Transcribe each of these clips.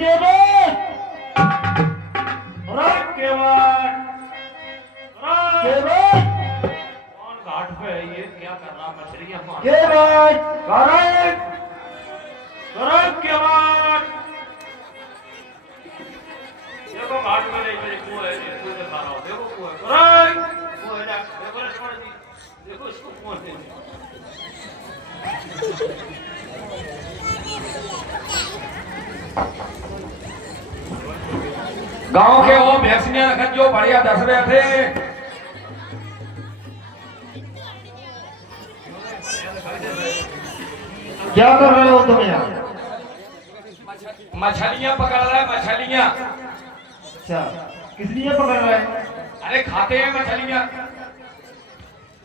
केवट कौन घाट पे है ये? क्या कर रहा? मछलियां मार केवट केवट देखो घाट में नहीं मेरे कुआं है, इसको दिखा रहा हूँ। देखो कुआं कुआं है ना, देखो लक्ष्मण जी, देखो इसको कुआं है। गांव के वो भैंसियां रखत जो बढ़िया दस रहे थे। क्या कर रहे हो तुम यहाँ? मछलियां पकड़ रहा है, मछलियां। अच्छा, किस लिए पकड़ रहा है? अरे खाते हैं मछलियां।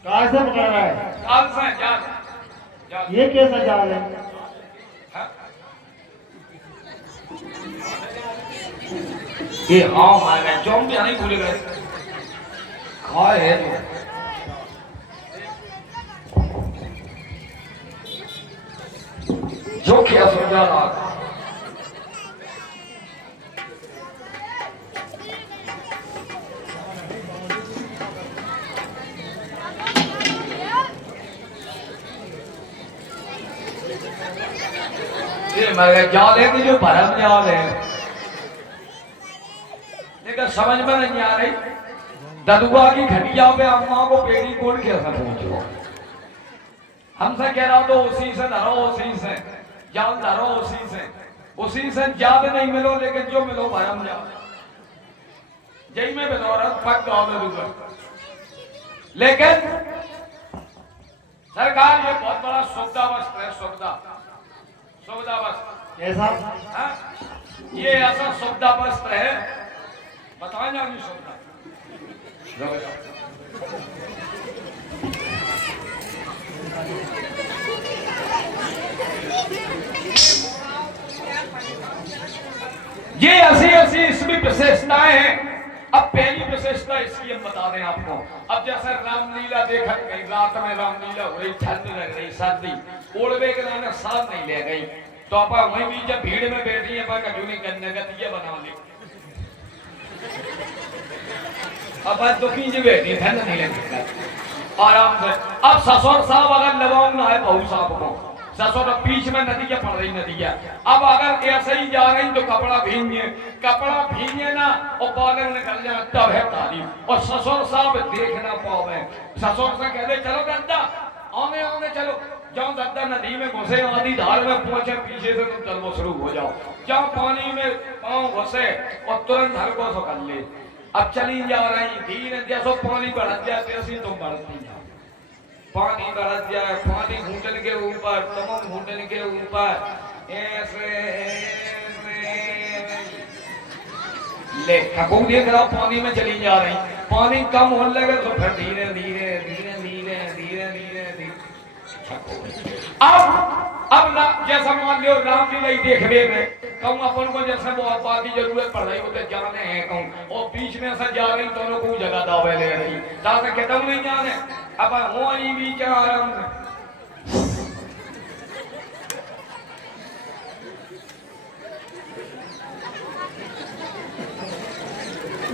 कहाँ से पकड़ रहा है? जाल से, जाल जाल। ये कैसा जाल है? हाँ? ये हाँ मार गए, जो हम नहीं भूल गए। खाए है तो जो क्या समझा रहा। ये मर गए जाल है कि जो भरम जाल है, लेकिन समझ में नहीं आ रही। ददुआ की खटिया पे अम्मा को पेड़ी कोड कैसे पहुंचो? हमसे कह रहा तो उसी से धरो, उसी से जाल धरो, उसी से जाल नहीं मिलो, लेकिन जो मिलो भरम जाल। जय में बिलौरत पक गाँव में दूसरा। लेकिन सरकार ये बहुत बड़ा सुविधा वस्त्र है, सुविधा वस्त्र। कैसा? हाँ? ये ऐसा सुविधा वस्त्र है, बताया जाओगी सुविधा। ये ऐसी इसमें विशेषताएं हैं। अब पहली विशेषता इसकी हम बता दें आपको। अब जैसे रामलीला देखा गई, रात में रामलीला हो रही, ठंड लग रही, सर्दी, ओढ़वे के लाने साथ नहीं ले गई, तो आप वहीं भी जब भीड़ में बैठी है कजूनी गतिया बना ली। अब दुखी जी बैठी, ठंड नहीं लगी आराम से। अब ससुर साहब अगर लगाऊं ना है बहू साहब को, ससुर बीच में नदियां पड़ रही, नदियां अब अगर ऐसे ही जा रही तो कपड़ा भींगे ना और बादल निकल जाए तब है तारीफ। और ससुर साहब देख ना पावे, ससुर से कह दे चलो दद्दा आने चलो, जाओ दद्दा नदी में घुसे, आधी धार में पहुंचे, पीछे से तुम चलना शुरू हो जाओ, जाओ पानी में पांव घुसे और तुरंत हल्को सो कर ले। अब चली जा रही धीरे, जैसो पानी बढ़त जाए तैसी तुम बढ़ती जाओ, पानी बढ़त जाए, पानी घूंटन के ऊपर, तमाम घूंटन के ऊपर ऐसे ले हकूक देख रहा पानी में चली जा रही। पानी कम होने लगे तो फिर धीरे धीरे अब ना जैसा मान लो रामलीला ही देखने में कहूँ अपन को जैसे बहुत बात की जरूरत पड़ रही होते जाने हैं कहूँ, और बीच में ऐसा जा रही दोनों को जगह दावे ले रही, ताकि कहता हूँ नहीं जाने अब हो ही बीच आराम से।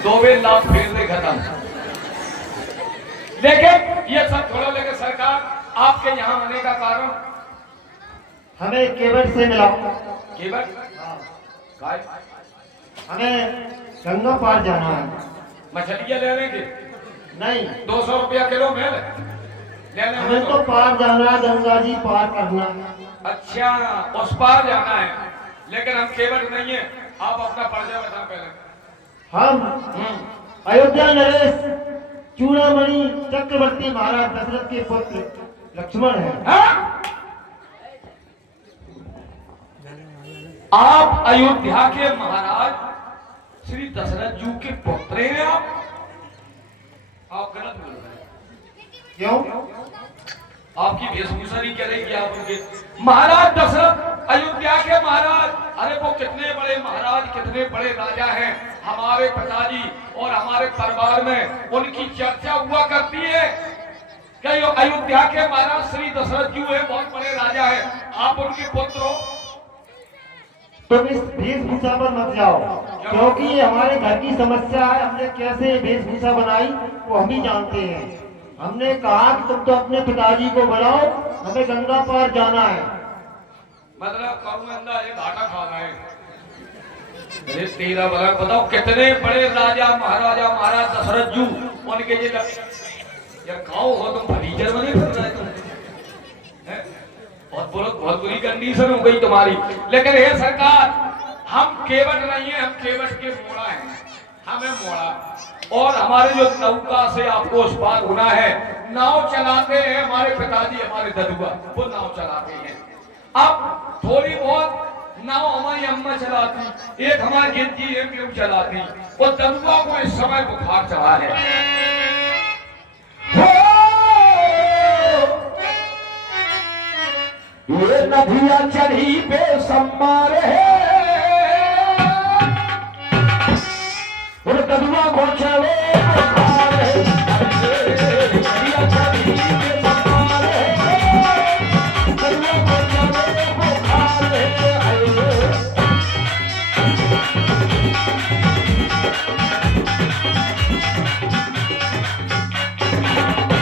दो बेर लाख फेर दे खत्म। लेकिन ये सब छोड़ो, लेकिन सरकार आपके यहाँ आने का कारण हमें केवट से मिला। केवट? हमें गंगा पार जाना है। मछलियाँ लेने की? नहीं, 200 रुपया किलो मिल लेने। हमें तो पार जाना है, गंगा जी पार करना। अच्छा, उस पार जाना है, लेकिन हम केवट नहीं है। आप अपना परिचय बता पहले। हम अयोध्या नरेश चूड़ामणि चक्रवर्ती महाराज दशरथ के पुत्र लक्ष्मण हैं। आप अयोध्या के महाराज श्री दशरथ जी के पुत्र हैं। आप गलत बोल रहे हैं। क्यों? आपकी वेशभूषा नहीं कह रही कि आप उनके महाराज दशरथ अयोध्या के महाराज। अरे वो कितने बड़े महाराज, कितने बड़े राजा हैं। हमारे पिताजी और हमारे परिवार में उनकी चर्चा हुआ करती है कि अयोध्या के महाराज श्री दशरथ जी है, बहुत बड़े राजा है। आप उनके पुत्र हो, तुम इस वेशभूषा पर मत जाओ, क्योंकि ये हमारे घर की समस्या है। हमने कैसे वेशभूषा बनाई वो हम ही जानते हैं। हमने कहा कि तुम तो अपने पिताजी को बुलाओ, हमें गंगा पार जाना है। मतलब करुणा ये घाटा खाना है। अरे तेरा बड़ा बताओ कितने बड़े राजा महाराजा महाराज दशरथ जू उनके ये यार खाओ हो तुम फर्नीचर बने फिर रहे तुम हैं? बहुत बुरी कंडीशन हो गई तुम्हारी। लेकिन हे सरकार, हम केवट नहीं है, हम केवट के मोड़ा हैं, हमें मोड़ा। और हमारे जो नौका से आपको उस पार होना है, नाव चलाते हैं हमारे पिताजी, हमारे ददुआ वो नाव चलाते हैं। अब थोड़ी बहुत नाव हमारी अम्मा चलाती, एक हमारी जिंदगी है क्यों चलाती, वो ददुआ को इस समय बुखार चढ़ा है। ये नदिया चढ़ी बेसम्मार है, और कदुआ को चले बुखार है। नदिया चढ़ी बेसम्मार है, कदुआ को चले बुखार है।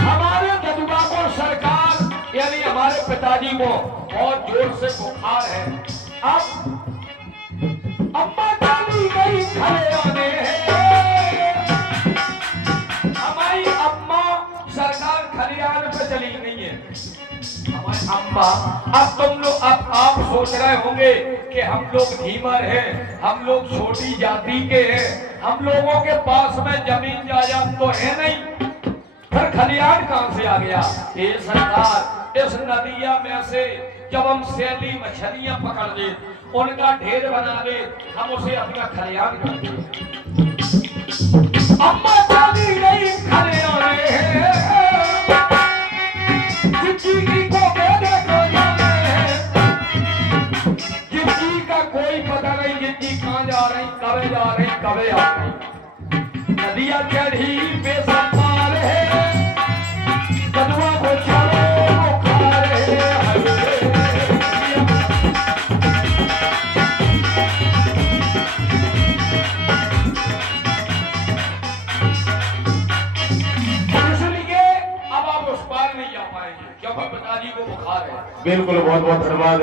हमारे कदुआ को सरकार यानी हमारे पिताजी को बहुत जोर से बुखार है। अब अम्मा डाली गई खलियाने हमारी अम्मा सरकार खलियान पे चली गई है। हमारी अम्मा अब तुम लोग अब आप सोच रहे होंगे कि हम लोग धीमर हैं, हम लोग छोटी जाति के हैं, हम लोगों के पास में जमीन जायदाद तो है नहीं, फिर खलियान कहां से आ गया? ये सरकार इस नदिया में से जब हम सैली मछलियां पकड़ ले, उनका ढेर बना ले, हम उसे अपना खलियान कर दे। अम्मा चली गई खलियाने, जिंदगी को कहने को जाने, जिंदगी का कोई पता नहीं, जिंदगी कहां जा रही, कब जा रही, कब आ रही। नदिया चढ़ी बेसम्मार है, कदुआ को चले बुखार है। इसलिए अब आप उस पार नहीं जा पाएंगे, क्योंकि पिताजी को बुखार है। बिल्कुल, बहुत बहुत धन्यवाद।